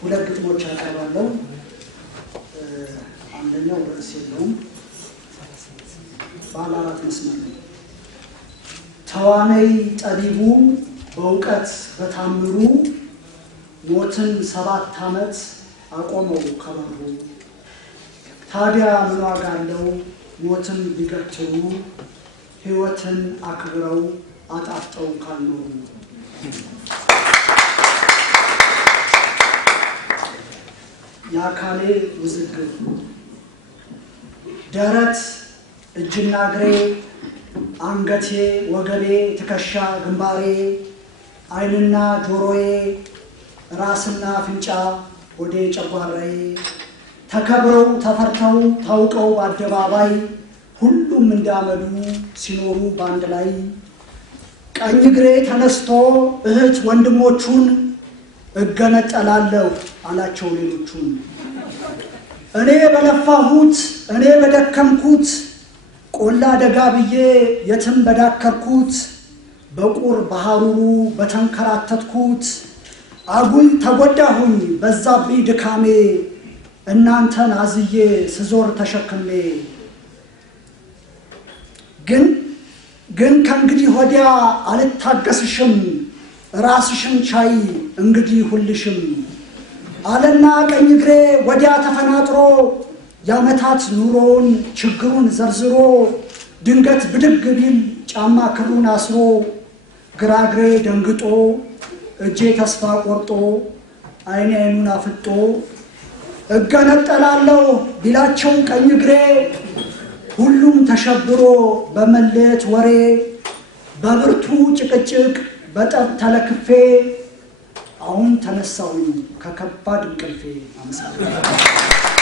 ሁለት ግጥሞች አቀርባለሁ። አንደኛው ርዕስ የለውም፣ ባለ አራት መስመር ነው። ተዋነይ ጠቢቡ በእውቀት በታምሩ ሞትን 7 ዓመት አቆመው ከበሩ። ታዲያ ምን ዋጋ አለው ሞትን ቢገትሩ ሕይወትን አክብረው አጣፍጠው ካልኖሩ። የአካሌ ውዝግብ ደረት እጅና እግሬ አንገቴ ወገቤ ትከሻ ግንባሬ ዓይንና ጆሮዬ ራስና አፍንጫ ሆዴ ጨጓራዬ ተከብረው ተፈርተው ታውቀው በአደባባይ ሁሉም እንዳመሉ ሲኖሩ በአንድ ላይ ቀኝ እግሬ ተነስቶ እህት ወንድሞቹን እገነጠላለሁ አላቸው ሌሎቹን። እኔ በለፋሁት እኔ በደከምኩት ቆላ ደጋ ብዬ የትም በዳከርኩት በቁር በሐሩሩ በተንከራተትኩት አጉል ተጎዳሁኝ በዛብኝ ድካሜ እናንተን አዝዬ ስዞር ተሸክሜ። ግን ከእንግዲህ ወዲያ አልታገስሽም ራስሽን ቻይ እንግዲህ ሁልሽም አለና ቀኝ እግሬ ወዲያ ተፈናጥሮ የዓመታት ኑሮውን ችግሩን ዘርዝሮ ድንገት ብድግ ቢል ጫማ ክሩን አስሮ ግራ እግሬ ደንግጦ እጄ ተስፋ ቆርጦ ዓይኔ ዓይኑን አፍጦ እገነጠላለሁ ቢላቸው ቀኝ እግሬ ሁሉም ተሸብሮ በመለየት ወሬ በብርቱ ጭቅጭቅ በጠብ ተለክፌ አሁን ተነሳሁኝ ከከባድ እንቅልፌ። አመሰግናለሁ።